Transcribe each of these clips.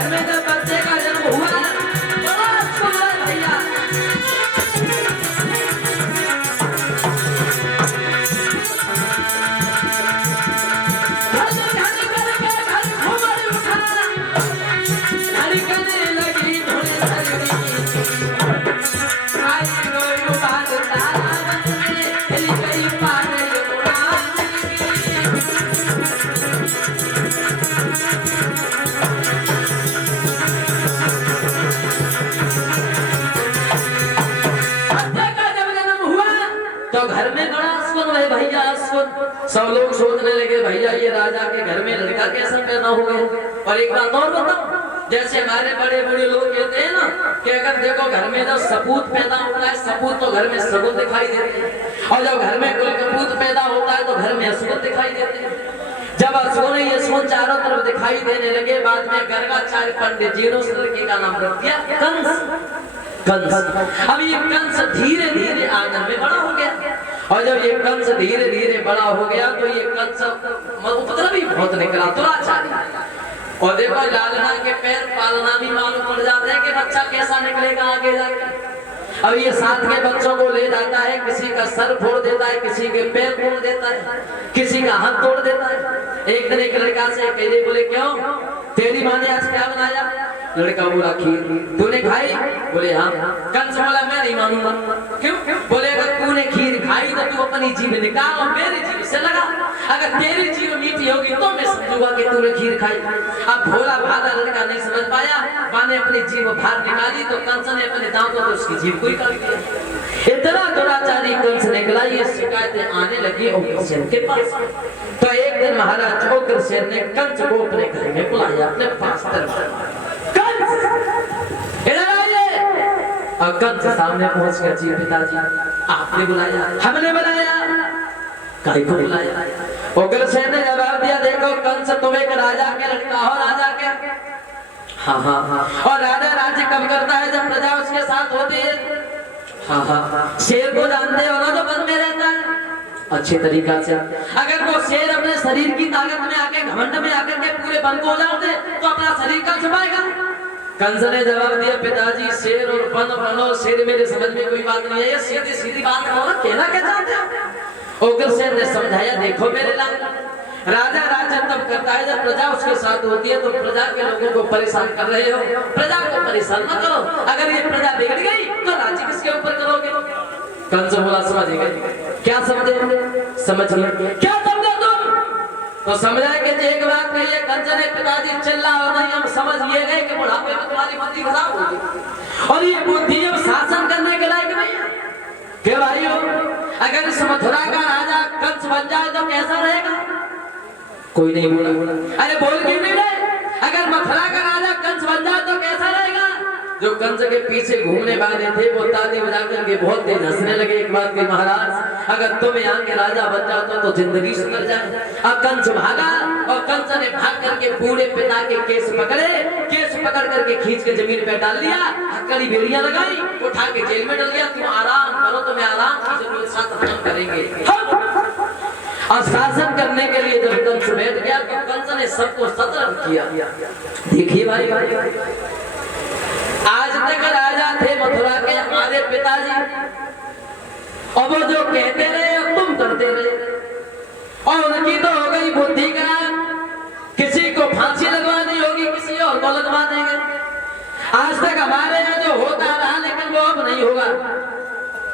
घर में जब बच्चे का जन्म हुआ तो सुंदर भैया तो घर में बड़ा सुन रहे भैया सुन। सब लोग सोचने लगे भैया ये राजा के घर में लड़का कैसा पैदा हो गया। और एक बात और बताओ, जैसे हमारे बड़े बड़े लोग कहते हैं ना कि अगर देखो घर में जब सपूत पैदा होता है, सपूत तो घर में सगुन दिखाई देते हैं, और जब घर में कोई कपूत पैदा होता है तो घर में असुर दिखाई देते हैं। जब असुर यशवंत चारों तरफ दिखाई देने लगे, बाद में गर्गाचार्य पंडित जी ने उस लड़के का नाम रख दिया कंस। कंस अब ये कंस धीरे धीरे आंगन में बड़ा हो गया, और जब ये कंस धीरे धीरे बड़ा हो गया तो ये कंस उपद्रव भी बहुत निकला, दुराचारी। और देखो लालना के पैर पालना भी मालूम पड़ जाते हैं कि बच्चा कैसा निकलेगा आगे जाके। अब ये साथ के बच्चों को ले जाता है, किसी का सर फोड़ देता है, किसी के पैर फोड़ देता है, किसी का हाथ तोड़ देता है। एक दिन एक लड़का से कहे, बोले क्यों तेरी माँ ने आज क्या बनाया? लड़का बोला खीर। तूने खाई? बोले हाँ। कंस बोला मैं नहीं मानूंगा। क्यों? बोले अगर तूने खीर खाई तो तू अपनी जीभ निकाल और मेरी जीभ से लगा, अगर तेरी जीभ मीठी होगी तो मैं समझूंगा कि तूने खीर खाई। अब भोला भाला लड़का नहीं समझ पाया, माँ ने अपनी जीभ बाहर निकाली तो कंस ने अपने दांतों से उसकी जीभ को ही काट दिया। इतना दुराचारी कंस निकला, ये शिकायतें आने लगी उग्रसेन के पास। तो एक दिन महाराज उग्रसेन ने कंस को अपने घर में बुलाया, अपने पास और कंस सामने पहुंच कर, जी पिताजी आपने बुलाया? हमने बुलाया। काहे को बुलाया? उग्रसेन ने जवाब दिया, देखो कंस तुम एक राजा के लड़का हो, राजा के। हाँ हाँ हाँ। और राजा राज्य कब करता है? जब प्रजा उसके साथ होती है। हाँ हाँ। शेर को जानते हो ना, जो वन में रहता है अच्छे तरीका से। अगर वो शेर अपने शरीर की ताकत में आके, घमंड में आकर के पूरे वन को उजाड़ दे तो अपना शरीर का छुपाएगा। कंस ने जवाब दिया, पिताजी शेर और वन बनो, शेर मेरे समझ में कोई बात नहीं है, ये सीधी सीधी बात है, कहना क्या चाहते हो? उग्रसेन ने समझाया, देखो मेरे लाल, राजा राज्य तब करता है जब प्रजा उसके साथ होती है। तो प्रजा के लोगों को परेशान कर रहे हो, प्रजा को परेशान न करो। अगर ये प्रजा बिगड़ गई तो राज्य किसके ऊपर करोगे? कंस बोला समझ गए। क्या समझे? समझिए क्या समझे तुम? तो समझा कि एक बात कहिए। कंस ने पिताजी चिल्ला और नहीं, हम समझ ये गए कि बुढ़ापे में तुम्हारी बुद्धि खराब होगी और ये बुद्धि अब शासन करने के लायक नहीं है। क्या भाइयों, अगर इस मथुरा का राजा कंस बन जाए तो कैसा रहेगा? कोई नहीं बोला। अरे बोल क्यों नहीं रहे? अगर मथुरा का राजा कंस बन जाए तो कैसा रहेगा? जो कंस के पीछे घूमने वाले थे वो ताली बजा करके बहुत तेज हंसने लगे। एक बात की, महाराज अगर तुम यहाँ के राजा बन जाते तो जिंदगी सुधर जाए। अब कंस भागा और कंस ने भाग करके बूढ़े पिता के केस पकड़े, केस पकड़ करके खींच के जमीन पे डाल दिया, कड़ी बेड़ियां लगाई, उठा के जेल में डाल दिया। तुम आराम करो, तुम्हें आराम की जरूरत, साथ हम करेंगे। और शासन करने के लिए जब कंस बैठ गया तो कंस ने सबको सतर्क किया। देखिए भाई, आज तक राजा थे मथुरा के हमारे पिताजी, और वो जो कहते रहे और तुम करते रहे, और उनकी तो हो गई बुद्धि खराब। किसी को फांसी लगवानी होगी, किसी और को लगवा देंगे। आज तक हमारे यहाँ जो होता रहा, लेकिन वो अब नहीं होगा।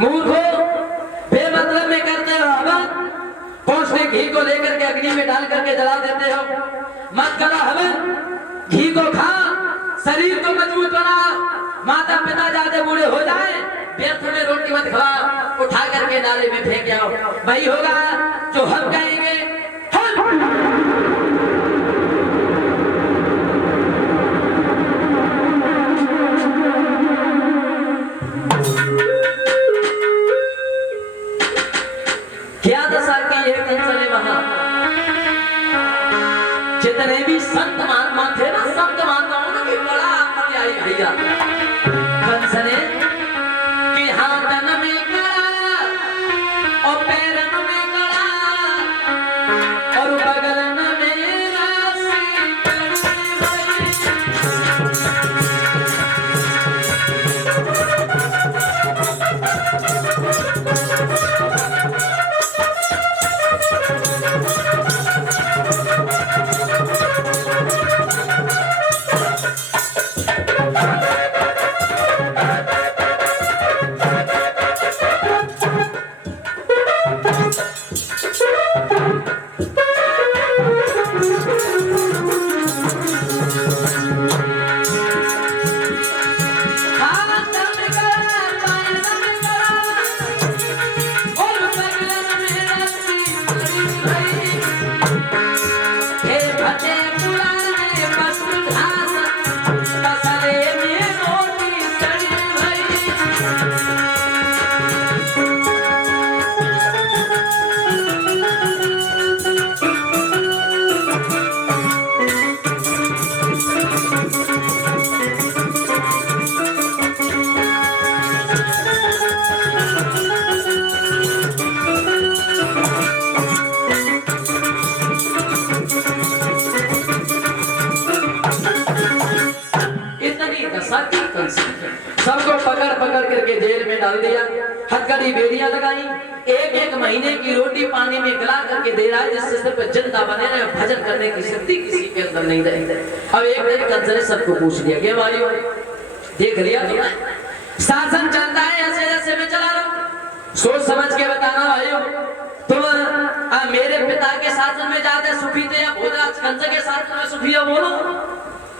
मूर्खों, बेमतलब में करते हो हवन, पौष्टिक घी को लेकर के अग्नि में डाल करके जला देते हो। मत करो हवन, घी को खा, शरीर को मजबूत बना। माता पिता ज्यादा बूढ़े हो जाए, व्यर्थ में रोटी मत खा, उठा करके नाले में फेंक आओ। वही होगा जो हम कहेंगे। क्या दशा की है कंस ने वहां? जितने भी संत महात्मा थे ना, संत महात्माओं की बड़ा आपत्ति आई भैया। कंस ने कि हाथन में कड़ा और पैरन में कड़ा और बगल सबको पकड़ पकड़ करके जेल में डाल दिया, हथकड़ी बेड़ियां लगाई, एक एक महीने की रोटी पानी में गला करके दे रहा है जिससे सिर्फ जिंदा बने रहे, भजन करने की शक्ति किसी के अंदर नहीं रही। अब एक कंस ने सबको पूछ लिया कि भाइयों देख लिया तुमने शासन चलता है ऐसे ऐसे में चला रहा हूं, सोच समझ के बताना भाइयों तुम मेरे पिता के शासन में ज्यादा सुखी थे या भोजराज कंस के शासन में सुखी हो? बोलो,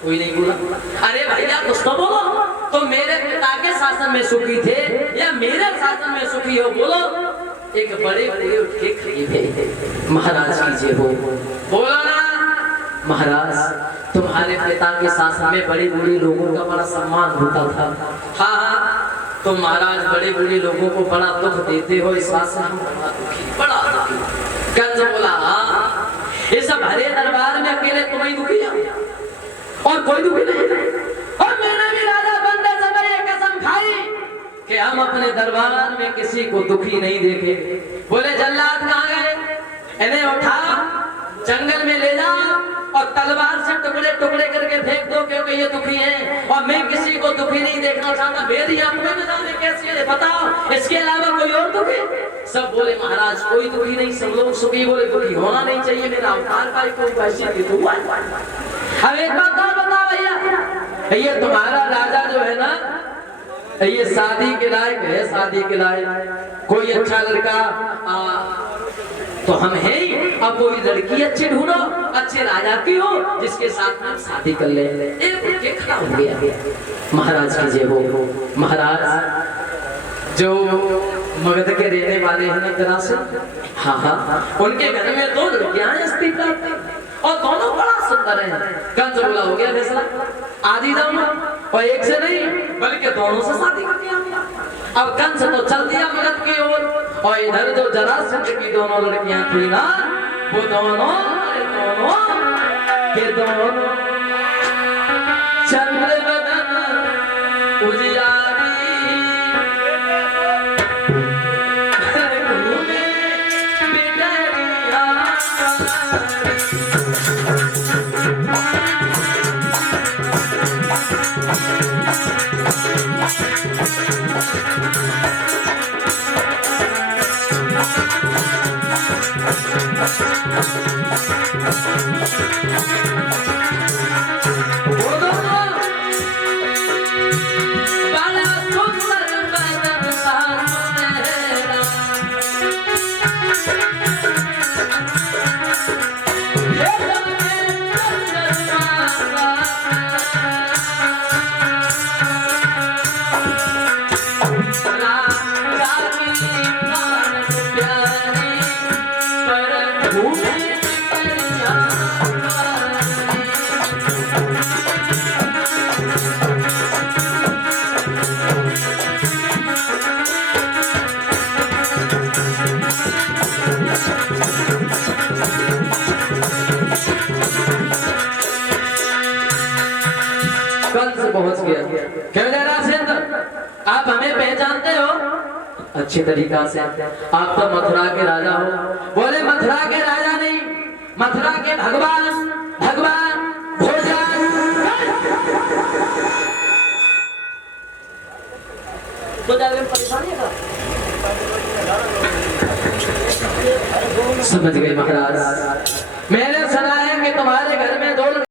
कोई नहीं बोला। अरे भैया कुछ तो बोलो, तो मेरे पिता के शासन में सुखी थे या मेरे शासन में सुखी हो? बोलो। एक बड़े बड़े उठ के खड़े थे, महाराज कीजिए हो, बोलो ना महाराज तुम्हारे पिता के शासन में बड़े बूढ़े लोगों का बड़ा सम्मान होता था। हाँ हाँ तो महाराज बड़े बूढ़े लोगों को बड़ा दुख देते हो, इस बात से हम बड़ा दुखी। कंस बोला हाँ इस भरे दरबार में अकेले तुम ही दुखी हो और कोई दुखी नहीं। और मैंने भी राजा बनते समय ये कसम खाई कि हम अपने दरबार में किसी को दुखी नहीं देखे। बोले जल्लाद कहाँ गए? इन्हें उठा जंगल में ले जाओ और तलवार से टुकड़े टुकड़े करके फेंक दो क्योंकि ये दुखी हैं और मैं किसी को दुखी नहीं देखना चाहता। बेदिया तुम्हें न जाने कैसी है बताओ, इसके अलावा कोई और दुखी? सब बोले महाराज कोई दुखी नहीं, सब लोग सुखी। बोले दुखी होना नहीं चाहिए, मेरा अवतार का कोई पैसे की दुआ। अब एक बात और बताओ भैया, ये तुम्हारा राजा जो है ना ये शादी के लायक है? शादी के लायक कोई अच्छा लड़का तो हम है ही, अब कोई लड़की अच्छी ढूंढो, अच्छे राजा की हो जिसके साथ में शादी कर ले। एक खड़ा हो गया, महाराज की जय हो। महाराज जो मगध के रहने वाले हैं जरा से, हाँ हाँ उनके घर में दो लड़कियां हैं स्त्री प्राप्त और दोनों बड़ा सुंदर हैं। कंस बोला हो गया फैसला, आज ही जाऊंगा और एक से नहीं बल्कि दोनों से शादी करके आऊंगा। अब कंस तो चल दिया मगध की ओर और इधर जो जरासंध की दोनों लड़कियां थी ना वो दोनों के दोनों चंद्रवदन उजियारी घूमे बिटरिया पहुंच गया। क्यों जरासंध आप हमें पहचानते हो? अच्छी तरीका से आप तो मथुरा के राजा हो। बोले मथुरा के राजा नहीं, मथुरा के भगवान भोजराज। तो परेशानी है समझ गए महाराज। मैंने सुना है कि तुम्हारे घर में दो